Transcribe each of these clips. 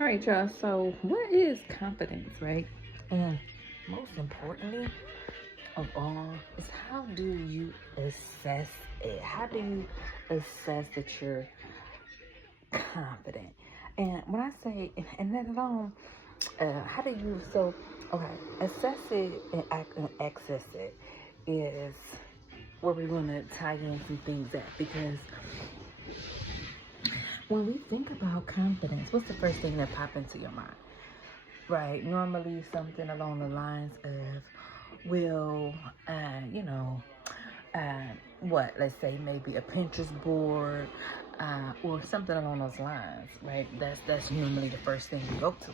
All right, y'all. So, what is confidence, right? And most importantly of all is how do you assess it? How do you assess that you're confident? And when I say, and let alone, how do you, so, okay, assess it and access it is where we want to tie in some things at, because when we think about confidence, what's the first thing that pops into your mind? Right, normally something along the lines of, will, you know, what, let's say maybe a Pinterest board, or something along those lines, right? That's normally the first thing you go to.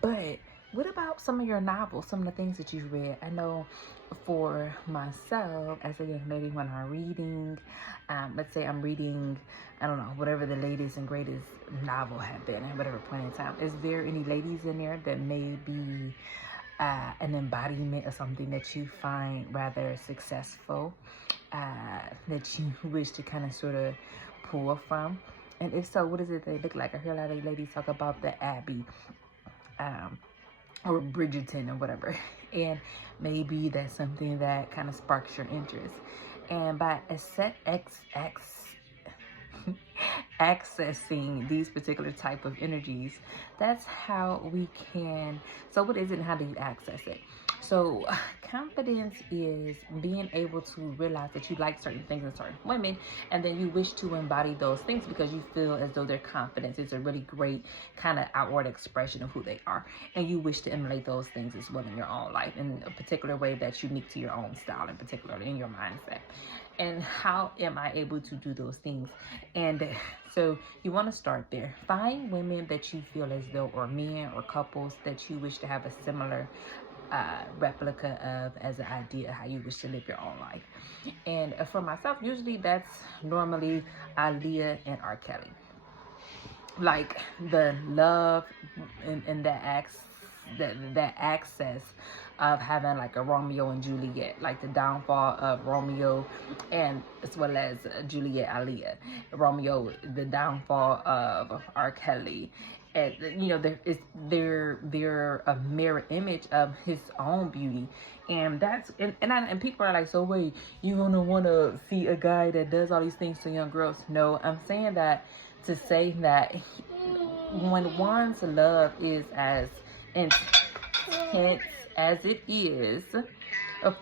But what about some of your novels, some of the things that you've read? I know for myself, as a young lady, when I'm reading, let's say I'm reading, I don't know, whatever the latest and greatest novel had been at whatever point in time. Is there any ladies in there that may be an embodiment of something that you find rather successful, that you wish to kind of sort of pull from? And if so, what does it they look like? I hear a lot of ladies talk about the Abbey, or Bridgerton or whatever. And maybe that's something that kind of sparks your interest. And by accessing these particular type of energies, that's how we can, so what is it and how do you access it? So confidence is being able to realize that you like certain things in certain women, and then you wish to embody those things because you feel as though their confidence is a really great kind of outward expression of who they are, and you wish to emulate those things as well in your own life in a particular way that's unique to your own style, in particular in your mindset. And how am I able to do those things? And so you want to start there. Find women that you feel as though, or men or couples that you wish to have a similar replica of, as an idea of how you wish to live your own life. And for myself, usually that's normally Aaliyah and R. Kelly. Like the love and that access of having like a Romeo and Juliet, like the downfall of Romeo, and as well as Juliet Aaliyah. Romeo, the downfall of R. Kelly. And you know, they're a mirror image of his own beauty. And that's and people are like, so wait, you gonna want to see a guy that does all these things to young girls? No, I'm saying that to say that when one's love is as intense as it is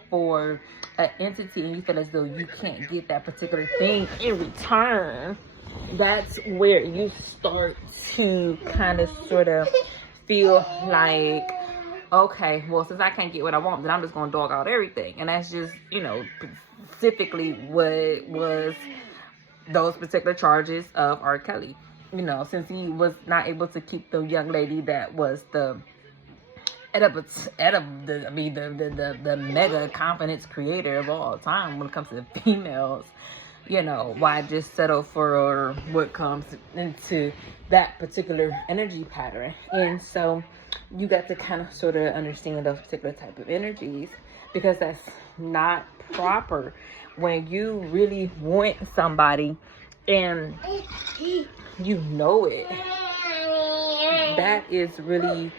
for an entity, and you feel as though you can't get that particular thing in return, that's where you start to kind of sort of feel like, okay, well, since I can't get what I want, then I'm just gonna dog out everything. And that's just, you know, specifically what was those particular charges of R. Kelly. You know, since he was not able to keep the young lady that was the mega confidence creator of all time when it comes to females, you know, why just settle for what comes into that particular energy pattern? And so you got to kind of sort of understand those particular type of energies, because that's not proper when you really want somebody and you know it. That is really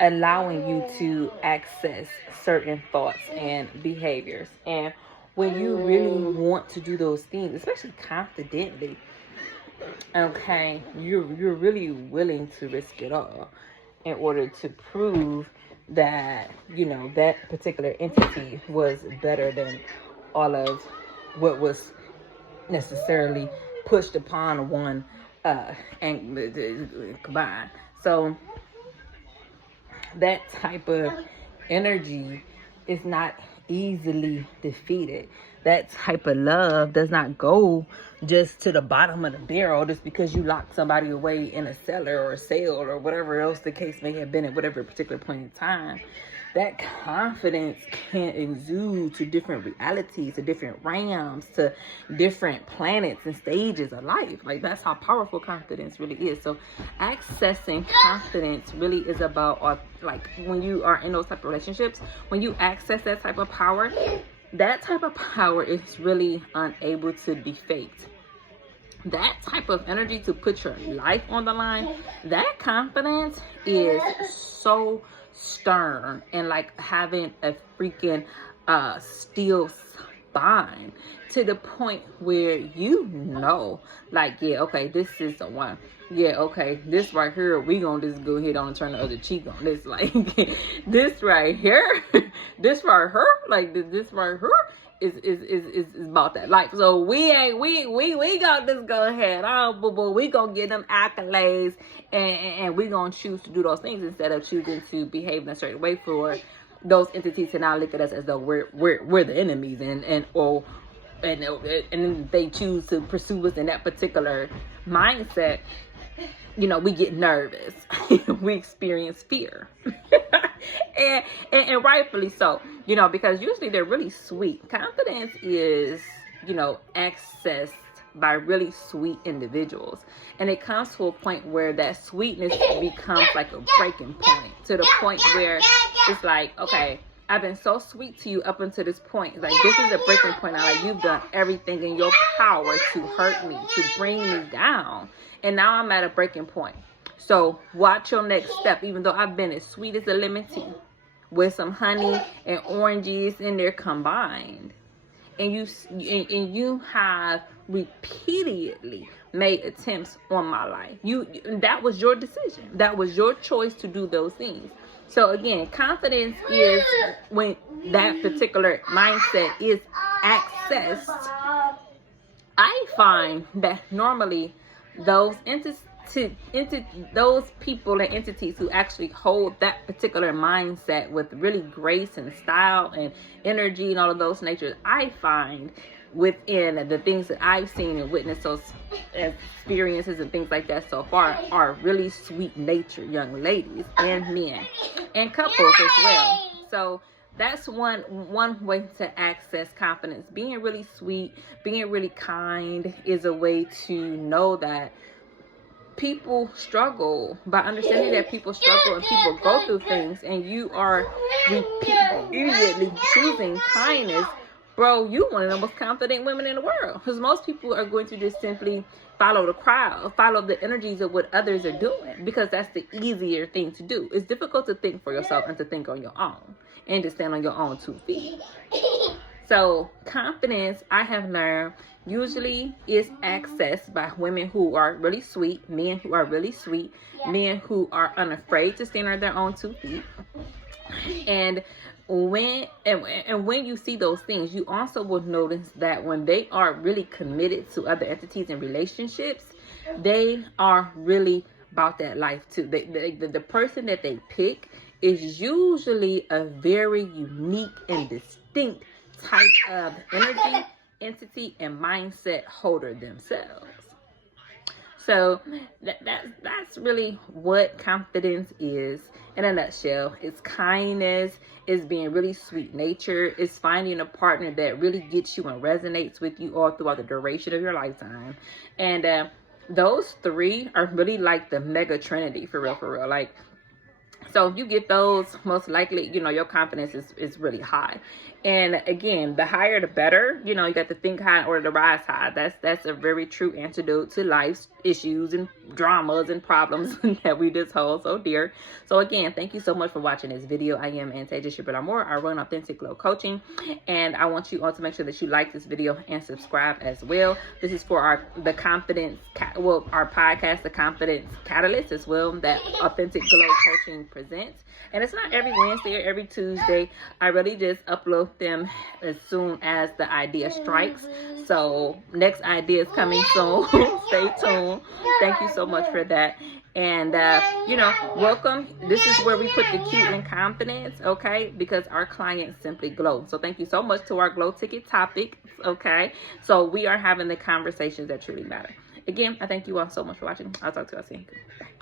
allowing you to access certain thoughts and behaviors. And when you really want to do those things, especially confidently, okay, you're really willing to risk it all in order to prove that, you know, that particular entity was better than all of what was necessarily pushed upon one and combined. So that type of energy is not easily defeated. That type of love does not go just to the bottom of the barrel just because you locked somebody away in a cellar or a cell or whatever else the case may have been at whatever particular point in time. That confidence can exude to different realities, to different realms, to different planets and stages of life. Like, that's how powerful confidence really is. So accessing confidence really is about, like, when you are in those type of relationships, when you access that type of power is really unable to be faked. that type of energy to put your life on the line, that confidence is so stern, and like having a freaking steel spine, to the point where like, yeah, okay, this is the one. Yeah, okay, this right here, we gonna just go ahead on and turn the other cheek on this. Like, this right here, this right here, like this right here is about that life. So we gonna just go ahead, we gonna get them accolades, and we gonna choose to do those things instead of choosing to behave in a certain way for those entities to now look at us as though we're the enemies, and they choose to pursue us in that particular mindset. You know, we get nervous. We experience fear. and rightfully so, you know, because usually they're really sweet. Confidence is, you know, accessed by really sweet individuals. And it comes to a point where that sweetness becomes like a breaking point, to the point where it's like, okay, I've been so sweet to you up until this point. It's like, this is a breaking point now. Like, you've done everything in your power to hurt me, to bring me down. And now I'm at a breaking point. So watch your next step. Even though I've been as sweet as a lemon tea with some honey and oranges in there combined, and you have repeatedly made attempts on my life. That was your decision. That was your choice to do those things. So again, confidence is when that particular mindset is accessed. I find that normally those those people and entities who actually hold that particular mindset with really grace and style and energy and all of those natures, I find within the things that I've seen and witnessed, those experiences and things like that so far, are really sweet natured young ladies and men and couples as well. So that's one way to access confidence. Being really sweet, being really kind is a way to know that people struggle, by understanding that people struggle and people go through things, and you are repeatedly choosing kindness. Bro, you one of the most confident women in the world. Because most people are going to just simply follow the crowd, follow the energies of what others are doing, because that's the easier thing to do. It's difficult to think for yourself and to think on your own and to stand on your own 2 feet. So confidence, I have learned, usually is accessed by women who are really sweet, men who are really sweet, men who are unafraid to stand on their own 2 feet. And when you see those things, you also will notice that when they are really committed to other entities and relationships, they are really about that life too. The person that they pick is usually a very unique and distinct type of energy, entity, and mindset holder themselves. So that's really what confidence is in a nutshell. It's kindness, it's being really sweet nature, it's finding a partner that really gets you and resonates with you all throughout the duration of your lifetime. And those 3 are really like the mega trinity, for real. Like, so if you get those, most likely, you know, your confidence is really high. And again, the higher the better. You know, you got to think high in order to rise high. That's a very true antidote to life's issues and dramas and problems that we just hold so dear. So again, thank you so much for watching this video. I am Antasia Bernamore. I run Authentic Glow Coaching, and I want you all to make sure that you like this video and subscribe as well. This is for our podcast, The Confidence Catalyst, as well, that Authentic Glow Coaching presents. And it's not every Wednesday or every Tuesday. I really just upload them as soon as the idea strikes. So next idea is coming soon. Stay tuned. Thank you so much for that. And you know, welcome. This is where we put the cute in confidence, okay? Because our clients simply glow. So thank you so much to our glow ticket topic, okay? So we are having the conversations that truly matter. Again, I thank you all so much for watching. I'll talk to you all soon. Bye.